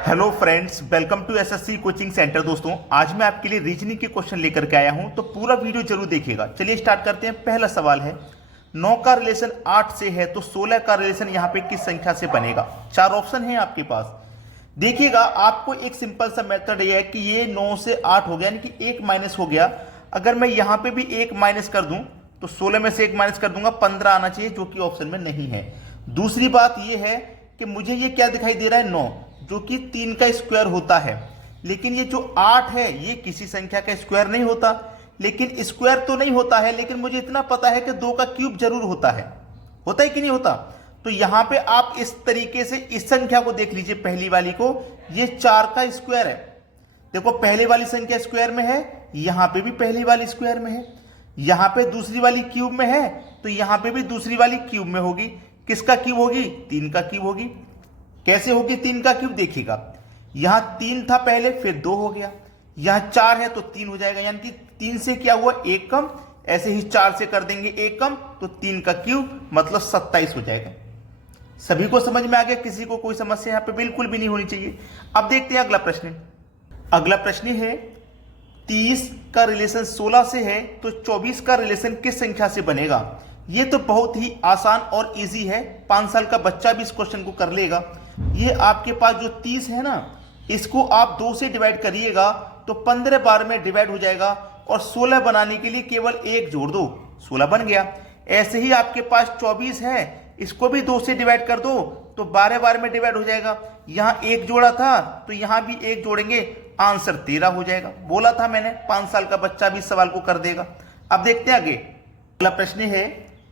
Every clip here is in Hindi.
Hello friends, welcome to SSC coaching centre. दोस्तों, आज मैं आपके लिए रीजनिंग के क्वेश्चन लेकर के आया हूं, तो पूरा वीडियो जरूर देखिएगा। चलिए स्टार्ट करते हैं। पहला सवाल है, 9 का रिलेशन 8 से है तो 16 का रिलेशन यहां पे किस संख्या से बनेगा। चार ऑप्शन है आपके पास। देखिएगा, आपको एक सिंपल सा मेथड ये है कि ये 9 से 8 हो गया, यानी कि एक माइनस हो गया। अगर मैं यहां पे भी एक माइनस कर दूं तो 16 में से एक माइनस कर दूंगा, 15 आना चाहिए, जो कि ऑप्शन में नहीं है। दूसरी बात यह है कि मुझे ये क्या दिखाई दे रहा है, 9, जो कि 3 का स्क्वायर होता है। लेकिन ये जो 8 है ये किसी संख्या का स्क्वायर नहीं होता। लेकिन स्क्वायर तो नहीं होता है, लेकिन मुझे इतना पता है कि 2 का क्यूब जरूर होता है कि नहीं होता। तो यहां पे आप इस तरीके से इस संख्या को देख लीजिए, पहली वाली को, ये 4 का स्क्वायर है। देखो, पहले वाली संख्या स्क्वायर में है, यहां पे भी पहली वाली स्क्वायर में है, यहां पे दूसरी वाली क्यूब में है, तो यहां पे भी दूसरी वाली क्यूब में होगी। किसका क्यूब होगी? 3 का क्यूब होगी। कैसे होगी 3 का क्यूब? देखिएगा, यहां 3 था पहले, फिर 2 हो गया, यहां 4 है तो 3 हो जाएगा, यानी कि 3 से क्या हुआ, 1 कम। ऐसे ही 4 से कर देंगे 1 कम, तो 3 का क्यूब मतलब 27 हो जाएगा। सभी को समझ में आ गया? किसी को कोई समस्या यहां पे बिल्कुल भी नहीं होनी चाहिए। अब देखते हैं अगला प्रश्न। अगला प्रश्न है, 30 का रिलेशन 16 से है तो 24 का रिलेशन किस संख्या से बनेगा। ये तो बहुत ही आसान और इजी है, 5 साल का बच्चा भी इस क्वेश्चन को कर लेगा। ये आपके पास जो 30 है ना, इसको आप 2 से डिवाइड करिएगा तो 15 बार में डिवाइड हो जाएगा, और 16 बनाने के लिए केवल 1 जोड़ दो, 16 बन गया। ऐसे ही आपके पास 24 है, इसको भी 2 से डिवाइड कर दो तो 12 बार में डिवाइड हो जाएगा। यहां 1 जोड़ा था तो यहां भी 1 जोड़ेंगे, आंसर 13 हो जाएगा। बोला था मैंने, 5 साल का बच्चा भी सवाल को कर देगा। अब देखते हैं आगे। अगला प्रश्न है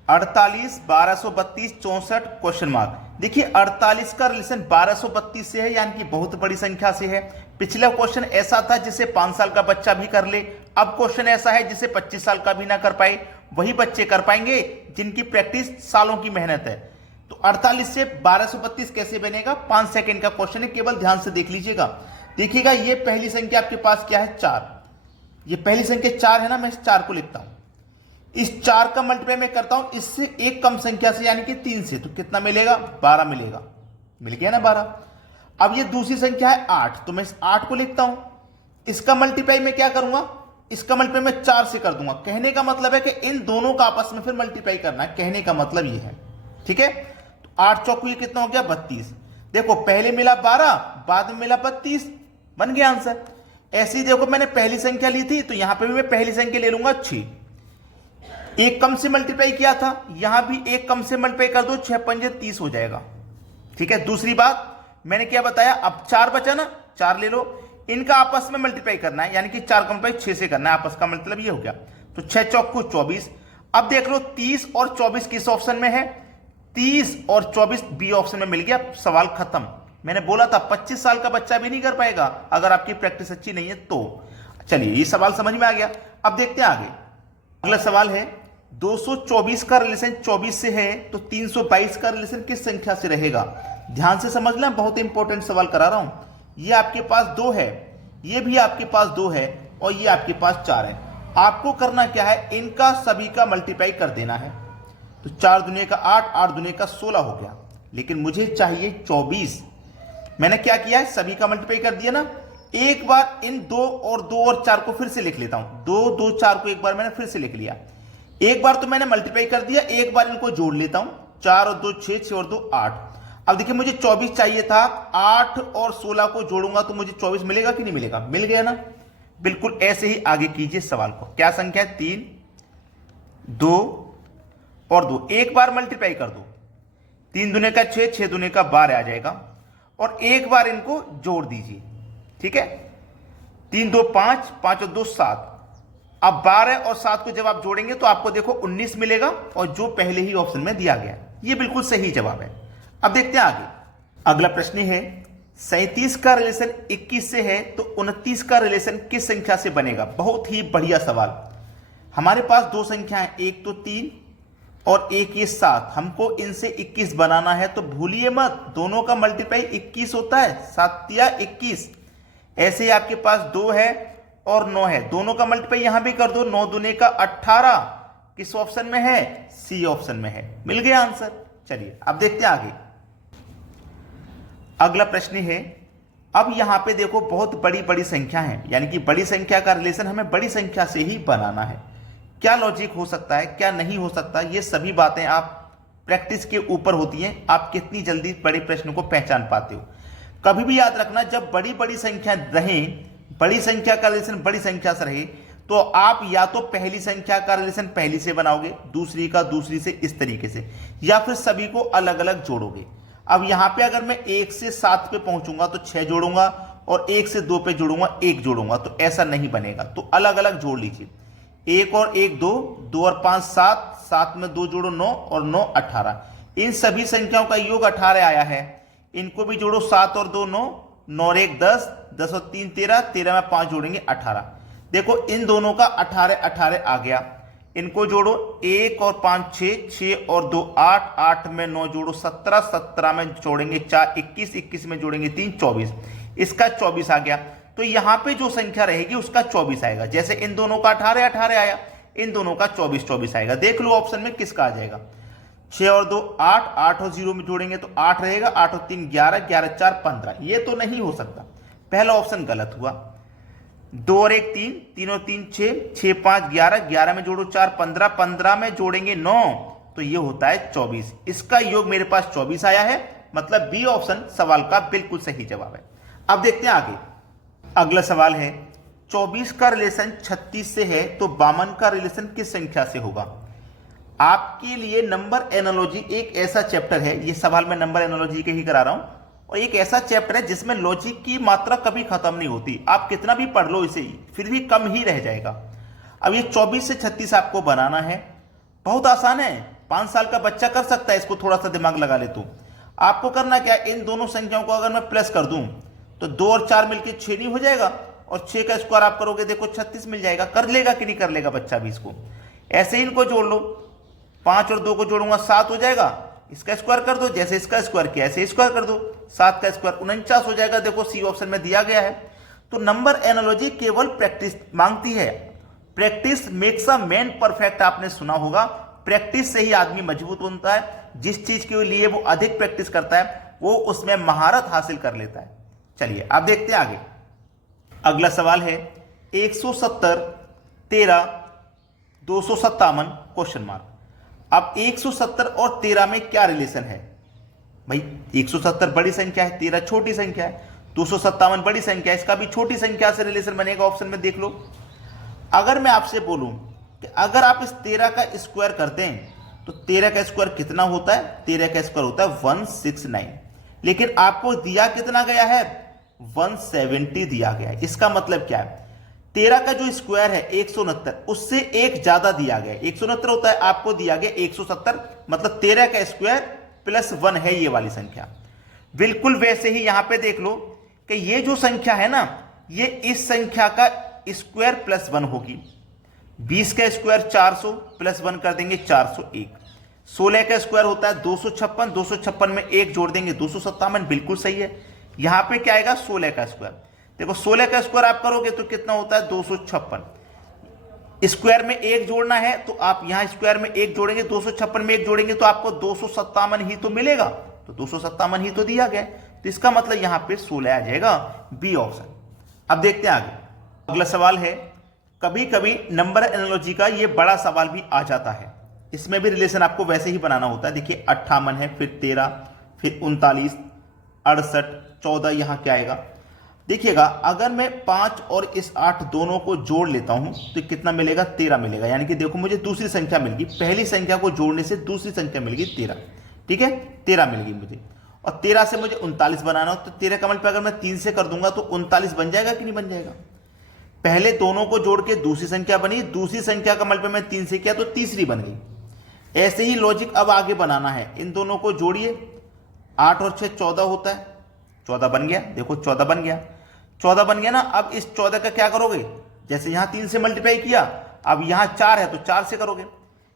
48, 1232, 64 क्वेश्चन मार्क। देखिए, 48 का रिलेशन 1232 से है, यानी कि बहुत बड़ी संख्या से है। पिछला क्वेश्चन ऐसा था जिसे 5 साल का बच्चा भी कर ले। अब क्वेश्चन ऐसा है जिसे 25 साल का भी ना कर पाए। वही बच्चे कर पाएंगे जिनकी प्रैक्टिस सालों की मेहनत है। तो 48 से 1232 कैसे बनेगा? 5 सेकंड का क्वेश्चन है, केवल ध्यान से देख लीजिएगा। देखिएगा, ये पहली संख्या आपके पास क्या है, 4। ये पहली संख्या 4 है ना, मैं इस 4 को लिखता हूं। इस 4 का मल्टीप्लाई मैं करता हूं इससे एक कम संख्या से, यानी कि 3 से, तो कितना मिलेगा? 12 मिलेगा। मिल गया ना 12। अब ये दूसरी संख्या है 8, तो मैं इस 8 को लिखता हूं। इसका मल्टीप्लाई मैं क्या करूंगा? इसका मल्टीप्लाई मैं 4 से कर दूंगा। कहने का मतलब है कि इन दोनों का आपस में फिर मल्टीप्लाई करना है, कहने का मतलब ये है। ठीक है, तो 8 चौक ये कितना हो गया? 32। देखो, पहले मिला 12, बाद में मिला 32, बन गया आंसर। ऐसे ही देखो, मैंने पहली संख्या ली थी तो यहां पर भी मैं पहली संख्या ले लूंगा 6। एक कम से मल्टीप्लाई किया था, यहां भी एक कम से मल्टीप्लाई कर दो, 6 पंजे 30 हो जाएगा। ठीक है, दूसरी बात मैंने क्या बताया, अब 4 बचा ना, 4 ले लो, इनका आपस में मल्टीप्लाई करना है, यानी कि 4 का मल्टीप्लाई 6 से करना है, आपस का मतलब ये हो गया। तो 6 चौक को 24। अब देख लो, 30 और 24 किस ऑप्शन में है? 30 और 24 बी ऑप्शन में मिल गया, सवाल खत्म। मैंने बोला था 25 साल का बच्चा भी नहीं कर पाएगा अगर आपकी प्रैक्टिस अच्छी नहीं है तो। चलिए, ये सवाल समझ में आ गया। अब देखते हैं आगे। अगला सवाल है, 224 का रिलेशन 24 से है तो 322 का रिलेशन किस संख्या से रहेगा। ध्यान से समझना, बहुत इंपॉर्टेंट सवाल करा रहा हूं। ये आपके पास 2 है, ये भी आपके पास 2 है, और ये आपके पास 4 है। आपको करना क्या है, इनका सभी का मल्टीप्लाई कर देना है। तो 4 दुनिया का 8, 8 दुनिया का 16 हो गया, लेकिन मुझे चाहिए 24। मैंने क्या किया है, सभी का मल्टीप्लाई कर दिया ना। एक बार इन 2 और 4 को फिर से लिख लेता हूं। 2, 2, 4 को एक बार मैंने फिर से लिख लिया। एक बार तो मैंने मल्टीप्लाई कर दिया, एक बार इनको जोड़ लेता हूं। 4 और 2 6, 6 और 2 8। अब देखिए, मुझे 24 चाहिए था, 8 और 16 को जोड़ूंगा तो मुझे 24 मिलेगा कि नहीं मिलेगा? मिल गया ना। बिल्कुल ऐसे ही आगे कीजिए सवाल को। क्या संख्या है? 3, 2 और 2। एक बार मल्टीप्लाई कर दो, 3 दुने का 6, 6 दुने का 12 आ जाएगा, और एक बार इनको जोड़ दीजिए। ठीक है, 3 2 5, 5 और 2 7। अब 12 और 7 को जब आप जोड़ेंगे तो आपको देखो 19 मिलेगा, और जो पहले ही ऑप्शन में दिया गया, ये बिल्कुल सही जवाब है। अब देखते हैं आगे। अगला प्रश्न है, 37 का रिलेशन 21 से है तो 29 का रिलेशन किस संख्या से बनेगा। बहुत ही बढ़िया सवाल। हमारे पास 2 संख्या है, एक तो 3 और एक ये 7। हमको इनसे 21 बनाना है, तो भूलिए मत, दोनों का मल्टीप्लाई 21 होता है, 7 या 21। ऐसे ही आपके पास 2 है और 9 है, दोनों का मल्टीप्लाई यहां भी कर दो, 9 दुने का 18। किस ऑप्शन में है? सी ऑप्शन में है। मिल गया आंसर। चलिए अब देखते हैं आगे। अगला प्रश्न है, अब यहाँ पे देखो बहुत बड़ी बड़ी संख्या है, यानी कि बड़ी संख्या का रिलेशन हमें बड़ी संख्या से ही बनाना है। क्या लॉजिक हो सकता है, क्या नहीं हो सकता, ये सभी बातें आप प्रैक्टिस के ऊपर होती हैं। आप कितनी जल्दी बड़े प्रश्न को पहचान पाते हो। कभी भी याद रखना, जब बड़ी बड़ी संख्या रहें, बड़ी संख्या का रिलेशन बड़ी संख्या से रहे, तो आप या तो पहली संख्या का रिलेशन पहली से बनाओगे, दूसरी का दूसरी से, इस तरीके से, या फिर सभी को अलग अलग जोड़ोगे। अब यहां पे अगर मैं 1 से 7 पे पहुंचूंगा तो 6 जोड़ूंगा, और 1 से 2 पे जोड़ूंगा 1 जोड़ूंगा, तो ऐसा नहीं बनेगा। तो अलग अलग जोड़ लीजिए। 1 और 1 2, 2 और 5 7, 7 में 2 जोड़ो 9, और 9 18। इन सभी संख्याओं का योग 18 आया है। इनको भी जोड़ो, 7 और 2 9, 9 और 1 10, 10 और 3 13, 13 में 5 जोड़ेंगे 18। देखो इन दोनों का 18 18 आ गया। इनको जोड़ो, 1 और 5 6, 6 और 2 8, 8 में 9 जोड़ो 17, 17 में जोड़ेंगे 4 21, 21 में जोड़ेंगे 3 24। इसका 24 आ गया। तो यहां पे जो संख्या रहेगी उसका 24 आएगा। जैसे इन दोनों का 18 18 आया, इन दोनों का 24 24 आएगा। देख लो ऑप्शन में किसका आ जाएगा। 6 और 2 8, 8 और 0 में जोड़ेंगे तो 8 रहेगा, 8 और 3 11, 11 4 15। ये तो नहीं हो सकता, पहला ऑप्शन गलत हुआ। 2 और 1 3, 3 और 3 6, 6 5 11, 11 में जोड़ो 4 15, 15 में जोड़ेंगे 9, तो ये होता है 24। इसका योग मेरे पास 24 आया है, मतलब बी ऑप्शन सवाल का बिल्कुल सही जवाब है। अब देखते हैं आगे। अगला सवाल है, 24 का रिलेशन 36 से है तो 52 का रिलेशन किस संख्या से होगा। आपके लिए नंबर एनालॉजी एक ऐसा चैप्टर है, ये सवाल मैं नंबर एनालॉजी के ही करा रहा हूं, और एक ऐसा चैप्टर है जिसमें लॉजिक की मात्रा कभी खत्म नहीं होती। आप कितना भी पढ़ लो इसे, फिर भी कम ही रह जाएगा। अब ये 24 से 36 आपको बनाना है, बहुत आसान है, 5 साल का बच्चा कर सकता है इसको, थोड़ा सा दिमाग लगा ले तो। आपको करना क्या, इन दोनों संख्याओं को अगर मैं प्लस कर दूं तो 2 और 4 मिलकर 6 नहीं हो जाएगा, और 6 का स्क्वायर आप करोगे, देखो 36 मिल जाएगा। कर लेगा कि नहीं कर लेगा बच्चा भी इसको। ऐसे ही इनको जोड़ लो, 5 और 2 को जोड़ूंगा 7 हो जाएगा, इसका स्क्वायर कर दो, जैसे इसका स्क्वायर किया ऐसे स्क्वायर कर दो, 7 का स्क्वायर 49 हो जाएगा। देखो सी ऑप्शन में दिया गया है। तो नंबर एनालॉजी केवल प्रैक्टिस मांगती है। Practice makes a man perfect, आपने सुना होगा। प्रैक्टिस से ही आदमी मजबूत बनता है। जिस चीज के लिए वो अधिक प्रैक्टिस करता है वो उसमें महारत हासिल कर लेता है। चलिए अब देखते हैं आगे। अगला सवाल है 170 13 257 क्वेश्चन मार्क। अब 170 और 13 में क्या रिलेशन है भाई। 170 बड़ी संख्या है, 13 छोटी संख्या है, 257 बड़ी संख्या है, इसका भी छोटी संख्या से रिलेशन बनेगा। ऑप्शन में देख लो। अगर मैं आपसे बोलूं कि अगर आप इस 13 का स्क्वायर करते हैं तो 13 का स्क्वायर कितना होता है, 13 का स्क्वायर होता है 169, लेकिन आपको दिया कितना गया है, 170 दिया गया है। इसका मतलब क्या है, 13 का जो स्क्वायर है 169, उससे एक ज्यादा दिया गया है। 169 होता है, आपको दिया गया 170, मतलब 13 का स्क्वायर प्लस 1 है ये वाली संख्या। बिल्कुल वैसे ही यहां पे देख लो कि ये जो संख्या है ना, ये इस संख्या का स्क्वायर प्लस 1 होगी। 20 का स्क्वायर 400 प्लस 1 कर देंगे 401। 16 का स्क्वायर होता है 256, 256 में 1 जोड़ देंगे 257, बिल्कुल सही है। यहां पे क्या आएगा, 16 का स्क्वायर। देखो 16 का स्क्वायर आप करोगे तो कितना होता है 256। स्क्वायर में 1 जोड़ना है तो आप यहां स्क्वायर में 1 जोड़ेंगे, 256 में 1 जोड़ेंगे तो आपको 257 ही तो मिलेगा। तो 257 ही तो दिया गया, तो इसका मतलब यहां पे 16 आ जाएगा, बी ऑप्शन। अब देखते हैं आगे। अगला सवाल है, कभी कभी नंबर एनालॉजी का ये बड़ा सवाल भी आ जाता है। इसमें भी रिलेशन आपको वैसे ही बनाना होता है। देखिए 58 है, फिर 13, फिर 39, 68, 14, यहां क्या आएगा देखिएगा। अगर मैं 5 और इस 8 दोनों को जोड़ लेता हूं तो कितना मिलेगा, 13 मिलेगा। यानी कि देखो मुझे दूसरी संख्या मिल गई, पहली संख्या को जोड़ने से दूसरी संख्या मिल गई 13। ठीक है, 13 मिल गई मुझे, और 13 से मुझे 39 बनाना हो तो 13 का मल्टीप्लाई अगर मैं 3 से कर दूंगा तो 39 बन जाएगा कि नहीं बन जाएगा। पहले दोनों को जोड़ के दूसरी संख्या बनी, दूसरी संख्या का मल्टीप्लाई मैं 3 से किया तो तीसरी बन गई। ऐसे ही लॉजिक अब आगे बनाना है। इन दोनों को जोड़िए, 8 और 6 14 होता है, 14 बन गया। देखो 14 बन गया, 14 बन गया ना। अब इस 14 का क्या करोगे, जैसे यहां 3 से मल्टीप्लाई किया, अब यहां 4 है तो 4 से करोगे।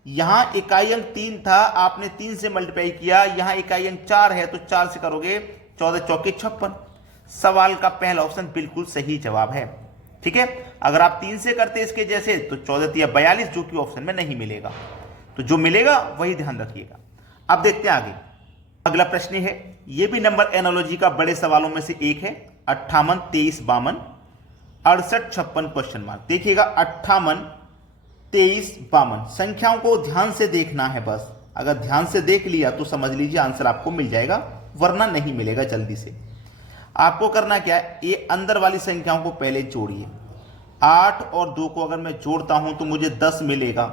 यहां इकाई अंक 3 था, आपने 3 से मल्टीप्लाई किया, यहां इकाई अंक 4 है तो 4 से करोगे, 14 चौके 56। सवाल का पहला ऑप्शन बिल्कुल सही जवाब है। ठीक है, अगर आप 3 से करते इसके जैसे तो 14 या 42, जो कि ऑप्शन में नहीं मिलेगा। तो जो मिलेगा वही ध्यान रखिएगा। अब देखते हैं आगे। अगला प्रश्न है, यह भी नंबर एनालॉजी का बड़े सवालों में से एक है। 58 23 52 68 56 क्वेश्चन मार्क। देखिएगा 58 23 52 संख्याओं को ध्यान से देखना है बस। अगर ध्यान से देख लिया तो समझ लीजिए आंसर आपको मिल जाएगा, वरना नहीं मिलेगा जल्दी से। आपको करना क्या है, ये अंदर वाली संख्याओं को पहले जोड़िए। 8 और 2 को अगर मैं जोड़ता हूं तो मुझे 10 मिलेगा।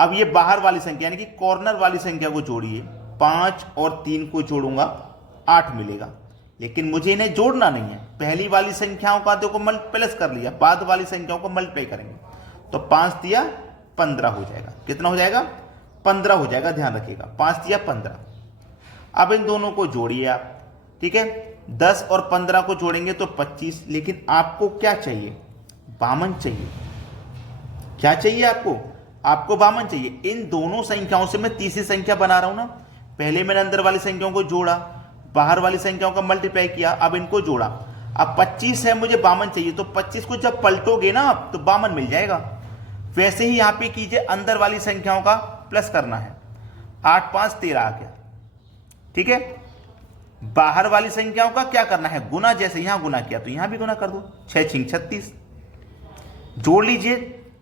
अब ये बाहर वाली संख्या यानी कि कॉर्नर वाली संख्या को जोड़िए। 5 और 3 को जोड़ूंगा 8 मिलेगा, लेकिन मुझे इन्हें जोड़ना नहीं है। पहली वाली संख्याओं का देखो प्लस कर लिया, बाद वाली संख्याओं को मल्टीप्लाई करेंगे तो 5 दिया 15 हो जाएगा। कितना हो जाएगा? 15 हो जाएगा, ध्यान रखिएगा। 5 दिया 15। अब इन दोनों को जोड़िए आप, ठीक है। 10 और 15 को जोड़ेंगे तो 25, लेकिन आपको क्या चाहिए? 52 चाहिए। क्या चाहिए आपको? आपको 52 चाहिए। इन दोनों संख्याओं से मैं तीसरी संख्या बना रहा हूं ना। पहले मैंने अंदर वाली संख्याओं को जोड़ा, बाहर वाली संख्याओं का मल्टीप्लाई किया, अब इनको जोड़ा। अब 25 है, मुझे 52 चाहिए, तो 25 को जब पलटोगे ना आप तो 52 मिल जाएगा। वैसे ही यहां पे कीजिए, अंदर वाली संख्याओं का प्लस करना है। 8 5 13 आ गया, ठीक है। बाहर वाली संख्याओं का क्या करना है? गुना। जैसे यहां गुना किया तो यहां भी गुना कर दो। 6 6 36 जोड़ लीजिए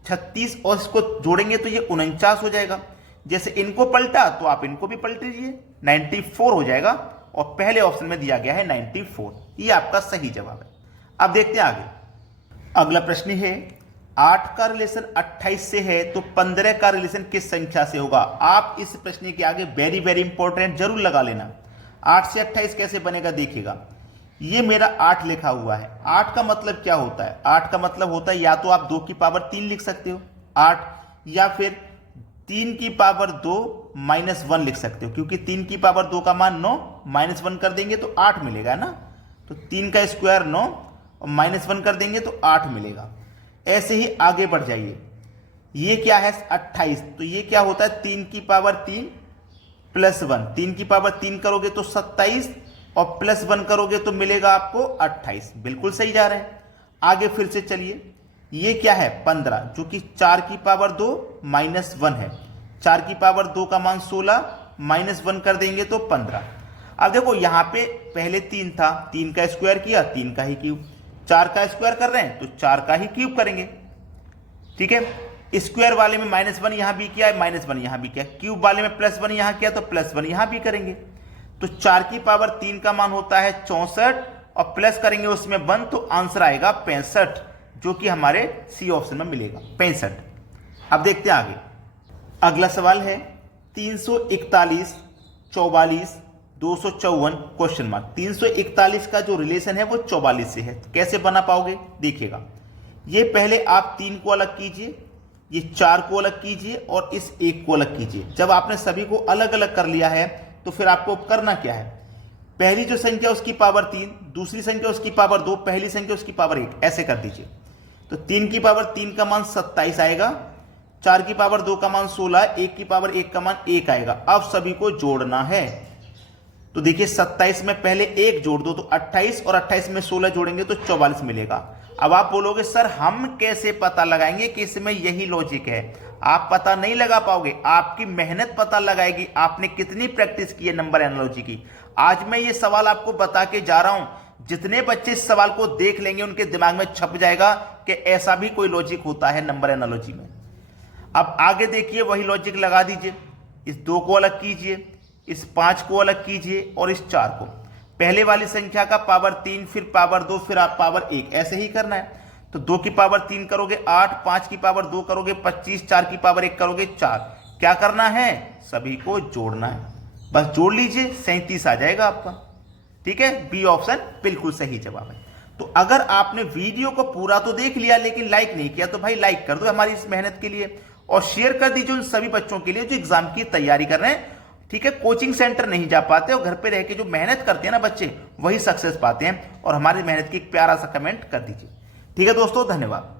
36 और इसको जोड़ेंगे तो ये 49 हो जाएगा। जैसे इनको पलटा तो आप इनको भी पलट लीजिए, 94 हो जाएगा। और पहले ऑप्शन में दिया गया है 94, ये आपका सही जवाब है। अब देखते हैं आगे। अगला प्रश्न है 8 का रिलेशन 28 से है तो 15 का रिलेशन किस संख्या से होगा? आप इस प्रश्न के आगे वेरी वेरी इंपॉर्टेंट जरूर लगा लेना। 8 से 28 कैसे बनेगा देखिएगा। ये मेरा 8 लिखा हुआ है। 8 का मतलब क्या होता है? 8 का मतलब होता है या तो आप 2 की पावर 3 लिख सकते हो 8, या फिर 3 की पावर 2 माइनस 1 लिख सकते हो, क्योंकि 3 की पावर 2 का मान 9, माइनस 1 कर देंगे तो 8 मिलेगा ना। तो 3 का स्क्वायर 9 और माइनस 1 कर देंगे तो 8 मिलेगा। ऐसे ही आगे बढ़ जाइए। ये क्या है? 28। तो ये क्या होता है? 3 की पावर 3 प्लस 1। 3 की पावर 3 करोगे तो 27 और प्लस 1 करोगे तो मिलेगा आपको 28। बिल्कुल सही जा रहे हैं। आगे फिर से चलिए। ये क्या है? 15, जो कि 4 की पावर 2 माइनस 1 है। 4 की पावर 2 का मान 16, माइनस 1 कर देंगे तो 15। अब देखो यहां पे पहले 3 था, 3 का स्क्वायर किया 3 का ही क्यूब। 4 का स्क्वायर कर रहे हैं तो 4 का ही क्यूब करेंगे, ठीक है। स्क्वायर वाले में माइनस 1 यहां भी किया है, माइनस 1 यहां भी किया। क्यूब वाले में प्लस 1 यहां किया तो प्लस 1 यहां भी करेंगे। तो 4 की पावर 3 का मान होता है 64 और प्लस करेंगे उसमें 1 तो आंसर आएगा 65, जो कि हमारे सी ऑप्शन में मिलेगा 65। अब देखते हैं आगे। अगला सवाल है 341 44 254 क्वेश्चन मार्क। 341 का जो रिलेशन है वो 44 से है। कैसे बना पाओगे देखिएगा। ये पहले आप 3 को अलग कीजिए, ये 4 को अलग कीजिए और इस 1 को अलग कीजिए। जब आपने सभी को अलग अलग कर लिया है तो फिर आपको करना क्या है? पहली जो संख्या उसकी पावर 3, दूसरी संख्या उसकी पावर 2, पहली संख्या उसकी पावर 1, ऐसे कर दीजिए। तो 3 की पावर 3 का मान 27 आएगा, 4 की पावर 2 का मान 16, 1 की पावर 1 का मान 1 आएगा। अब सभी को जोड़ना है। तो देखिए 27 में पहले 1 जोड़ दो तो 28 और 28 में 16 जोड़ेंगे तो 44 मिलेगा। अब आप बोलोगे सर हम कैसे पता लगाएंगे कि इसमें यही लॉजिक है? आप पता नहीं लगा पाओगे, आपकी मेहनत पता लगाएगी आपने कितनी प्रैक्टिस की है नंबर एनालॉजी की। आज मैं ये सवाल आपको बता के जा रहा हूं, जितने बच्चे इस सवाल को देख लेंगे उनके दिमाग में छप जाएगा कि ऐसा भी कोई लॉजिक होता है नंबर एनालॉजी में। अब आगे देखिए वही लॉजिक लगा दीजिए। इस 2 को अलग कीजिए, इस 5 को अलग कीजिए और इस 4 को। पहले वाली संख्या का पावर 3, फिर पावर 2, फिर आप पावर 1, ऐसे ही करना है। तो 2 की पावर 3 करोगे 8, 5 की पावर 2 करोगे 25, 4 की पावर 1 करोगे 4। क्या करना है? सभी को जोड़ना है। बस जोड़ लीजिए 37 आ जाएगा आपका, ठीक है। बी ऑप्शन बिल्कुल सही जवाब है। तो अगर आपने वीडियो को पूरा तो देख लिया लेकिन लाइक नहीं किया तो भाई लाइक कर दो हमारी इस मेहनत के लिए, और शेयर कर दीजिए उन सभी बच्चों के लिए जो एग्जाम की तैयारी कर रहे हैं, ठीक है। कोचिंग सेंटर नहीं जा पाते और घर पे रह के जो मेहनत करते हैं ना बच्चे, वही सक्सेस पाते हैं। और हमारी मेहनत की एक प्यारा सा कमेंट कर दीजिए, ठीक है दोस्तों। धन्यवाद।